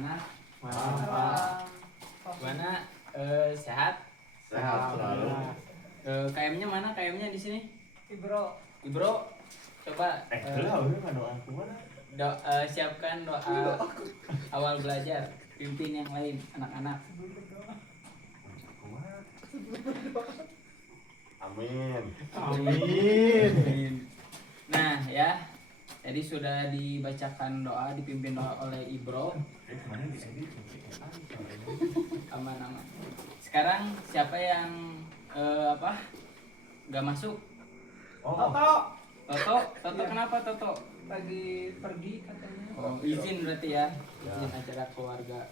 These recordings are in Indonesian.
anak-anak. Malam. Gimana? Sehat? Sehat selalu. KM-nya mana? KM-nya di sini? Ibro. Ibro, coba Doa aku mana? siapkan doa awal belajar. Pimpin yang lain, anak-anak. Amin. Amin. Nah ya, tadi sudah dibacakan doa, dipimpin doa oleh Ibro. Aman-aman. Sekarang siapa yang nggak masuk? Toto kenapa Toto? Lagi pergi katanya. Izin berarti ya, izin acara keluarga.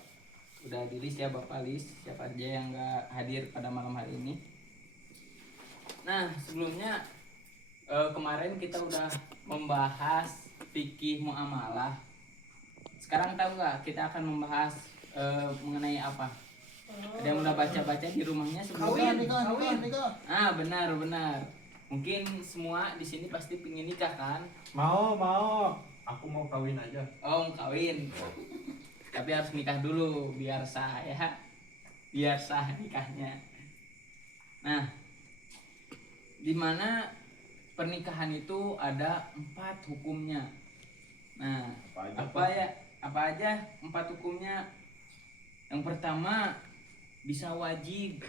Udah di list ya Bapak list, siapa aja yang nggak hadir pada malam hari ini. Nah sebelumnya kemarin kita udah membahas fikih muamalah. Sekarang tahu nggak kita akan membahas mengenai apa? Ada yang udah baca-baca di rumahnya sebelumnya? Kawin. Ah benar. Mungkin semua di sini pasti pengen nikah kan? Mau. Aku mau kawin aja. Oh mau kawin. Tapi harus nikah dulu biar sah ya. Biar sah nikahnya. Nah, di mana pernikahan itu ada 4 hukumnya. Nah, apa aja 4 hukumnya? Yang pertama bisa wajib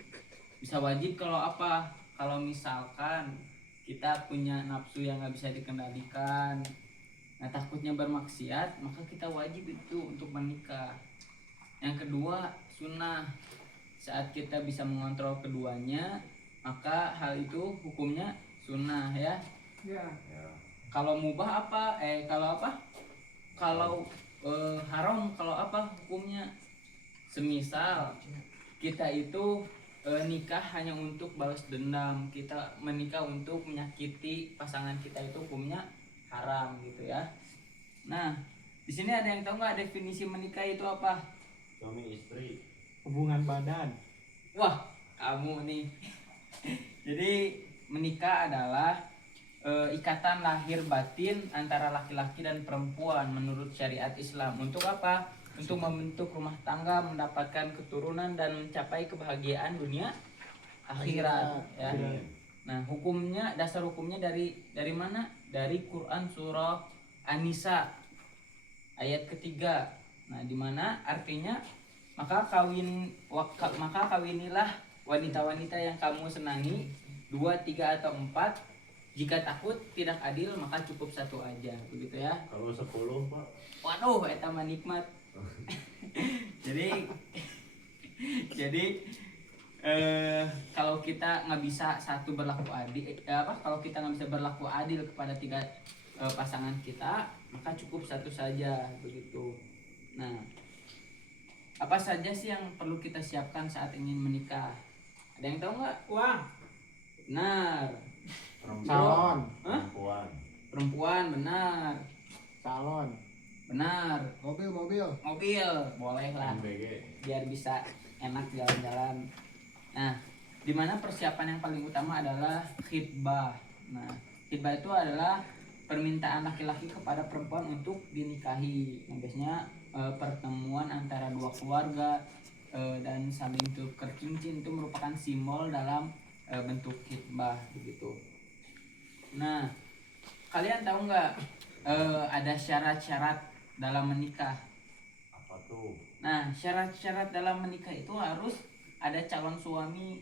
kalau apa? Kalau misalkan kita punya nafsu yang nggak bisa dikendalikan, nah takutnya bermaksiat, maka kita wajib itu untuk menikah. Yang kedua sunnah, saat kita bisa mengontrol keduanya, maka hal itu hukumnya sunnah ya. Ya. Kalau mubah apa? Kalau haram, kalau apa hukumnya? Semisal kita itu nikah hanya untuk balas dendam, kita menikah untuk menyakiti pasangan kita, itu hukumnya haram gitu ya. Nah, di sini ada yang tahu nggak definisi menikah itu apa? Suami istri. Hubungan badan. Wah, kamu nih. Jadi menikah adalah ikatan lahir batin antara laki-laki dan perempuan menurut syariat Islam. Untuk apa? Untuk membentuk rumah tangga, mendapatkan keturunan dan mencapai kebahagiaan dunia akhirat ya. Nah, hukumnya, dasar hukumnya dari mana? Dari Quran surah An-Nisa ayat ketiga. Nah, di mana artinya maka kawinilah wanita-wanita yang kamu senangi 2, 3 atau 4. Jika takut tidak adil maka cukup 1 aja, begitu ya. Kalau 10, Pak. Waduh, eta mah nikmat. jadi kalau kita nggak bisa berlaku adil, kalau kita nggak bisa berlaku adil kepada 3 pasangan kita, maka cukup 1 saja, begitu. Nah, apa saja sih yang perlu kita siapkan saat ingin menikah? Ada yang tahu nggak? Uang. Benar. Calon. Hah? Perempuan, benar. Calon. Benar. Mobil. Boleh lah. MBG. Biar bisa enak jalan-jalan. Nah, di mana persiapan yang paling utama adalah khitbah. Nah, khitbah itu adalah permintaan laki-laki kepada perempuan untuk dinikahi. Nah, biasanya pertemuan antara 2 keluarga dan saling tukar cincin itu merupakan simbol dalam bentuk khitbah begitu. Nah, kalian tahu nggak ada syarat-syarat dalam menikah? Apa tuh? Nah, syarat-syarat dalam menikah itu harus ada calon suami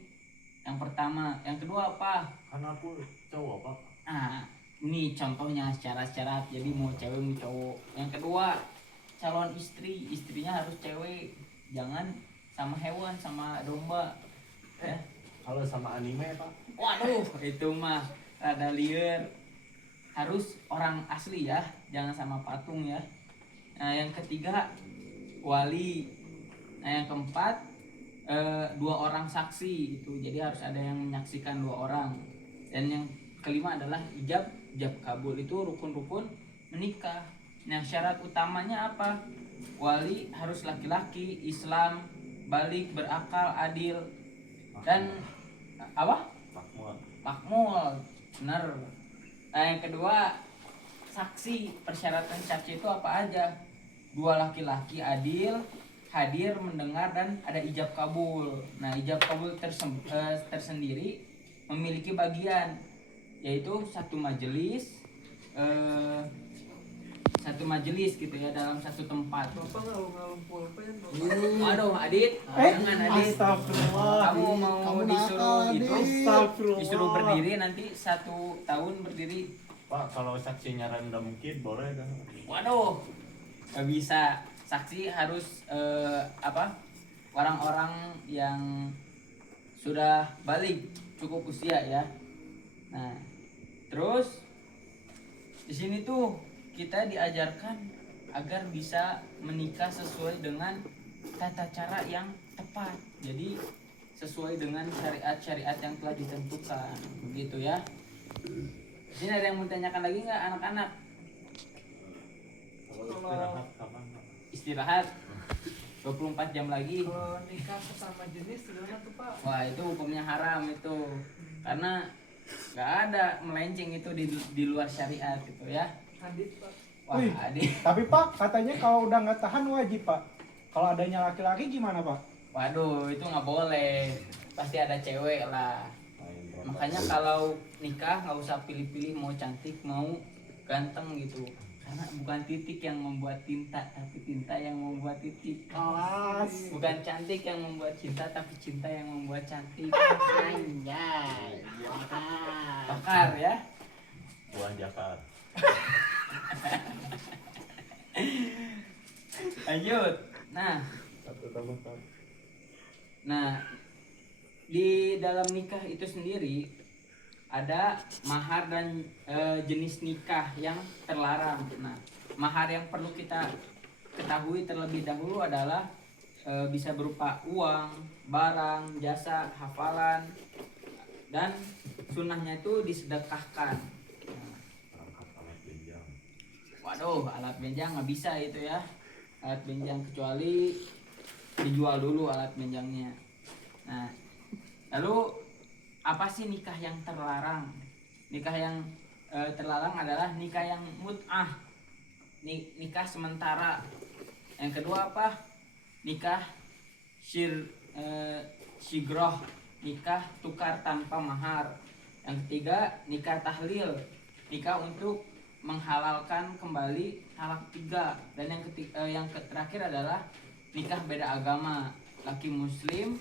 yang pertama. Yang kedua apa? Karena aku cowok, Pak. Nah, ini contohnya syarat-syarat. Jadi mau cewek mau cowok. Yang kedua, calon istri. Istrinya harus cewek. Jangan sama hewan, sama domba. Ya. Kalau sama anime, Pak. Waduh, itu mah rada liar. Harus orang asli ya, jangan sama patung ya. Nah, yang ketiga wali. Nah, yang keempat 2 orang saksi gitu. Jadi harus ada yang menyaksikan 2 orang. Dan yang kelima adalah ijab kabul, itu rukun-rukun menikah. Nah, syarat utamanya apa? Wali harus laki-laki, Islam, balik, berakal, adil, dan apa? Makmul. Benar. Nah, yang kedua saksi. Persyaratan saksi itu apa aja? 2 laki-laki adil, hadir mendengar dan ada ijab kabul. Nah, ijab kabul tersendiri memiliki bagian, yaitu satu majelis gitu ya, dalam satu tempat. Bapak ngalung-ngalung pulpen. Waduh, Adit, jangan Adit. Astagfirullah. Kamu mau Kamu disuruh nakal, gitu, Adit. Astagfirullah. disuruh berdiri nanti 1 tahun berdiri. Pak, kalau saksinya random kid boleh kan? Waduh, gak bisa. Saksi harus orang-orang yang sudah balik cukup usia ya. Nah, terus di sini tuh kita diajarkan agar bisa menikah sesuai dengan tata cara yang tepat. Jadi sesuai dengan syariat-syariat yang telah ditentukan, begitu ya. Di sini ada yang mau tanyakan lagi nggak anak-anak? Kalau istirahat kapan Pak? Istirahat 24 jam lagi. Kalau nikah sesama jenis gimana tuh Pak? Wah, itu hukumnya haram itu, karena nggak ada melenceng itu di luar syariat gitu ya. Hadit Pak. Wah, Wih. adik. Tapi Pak, katanya kalau udah nggak tahan wajib Pak. Kalau adanya laki-laki gimana Pak? Waduh, itu nggak boleh. Pasti ada cewek lah. Main rotak. Makanya kalau nikah nggak usah pilih-pilih mau cantik mau ganteng gitu. Karena bukan titik yang membuat tinta, tapi tinta yang membuat titik. Alas. Bukan cantik yang membuat cinta, tapi cinta yang membuat cantik. Anjay. Pakar ya. Buah jakar. Lanjut. Satu tambah satu. Nah, di dalam nikah itu sendiri ada mahar dan jenis nikah yang terlarang. Nah, mahar yang perlu kita ketahui terlebih dahulu adalah bisa berupa uang, barang, jasa, hafalan, dan sunnahnya itu disedekahkan. Perangkat alat benjang. Waduh, alat benjang nggak bisa itu ya. Alat benjang kecuali dijual dulu alat benjangnya. Nah, lalu apa sih nikah yang terlarang? Nikah yang terlarang adalah nikah yang mut'ah, nikah sementara. Yang kedua apa? Nikah sigroh, nikah tukar tanpa mahar. Yang ketiga nikah tahlil, nikah untuk menghalalkan kembali talak 3. Dan yang terakhir adalah nikah beda agama, laki muslim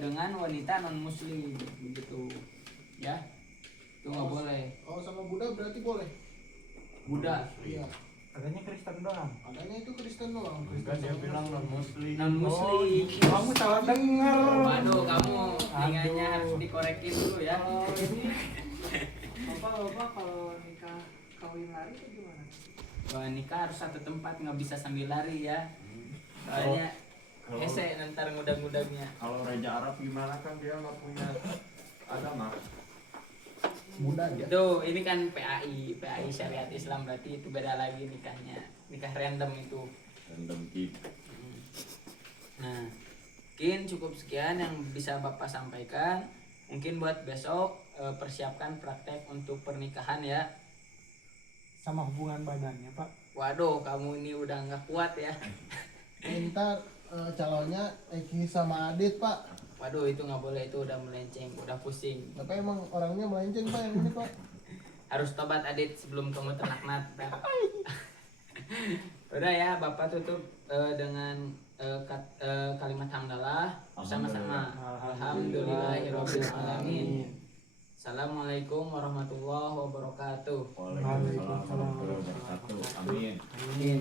dengan wanita non muslim, begitu ya. Itu nggak boleh. Kalau sama Buddha berarti boleh. Buddha Iya. Katanya Kristen doang. Adanya itu Kristen doang. Bukan dia bilang non muslim. non muslim. Kamu salah denger. Waduh, kamu telinganya harus dikorekin dulu ya. Kalau ini Bapak kalau nikah kawin lari itu gimana? Wah, nikah harus satu tempat, nggak bisa sambil lari ya. Soalnya Kalau hese ntar ngudang-ngudangnya. kalau Raja Arab gimana kan dia nggak punya agama. Mudah aja. Itu ini kan PAI syariat Islam, berarti itu beda lagi nikahnya. Nikah random itu. Random kid. Nah, mungkin cukup sekian yang bisa Bapak sampaikan. Mungkin buat besok persiapkan praktek untuk pernikahan ya. Sama hubungan badannya Pak. Waduh, kamu ini udah nggak kuat ya. Ntar calonnya Eki sama Adit Pak. Waduh, itu nggak boleh, itu udah melenceng, udah pusing. Tapi emang orangnya melenceng Pak yang ini Pak. Harus tobat Adit sebelum kamu terlaknat. Udah ya, Bapak tutup dengan kalimat hamdalah bersama-sama. Alhamdulillahirabbil alamin. Assalamualaikum warahmatullahi wabarakatuh. Waalaikumsalam warahmatullahi wabarakatuh. Amin. Amin.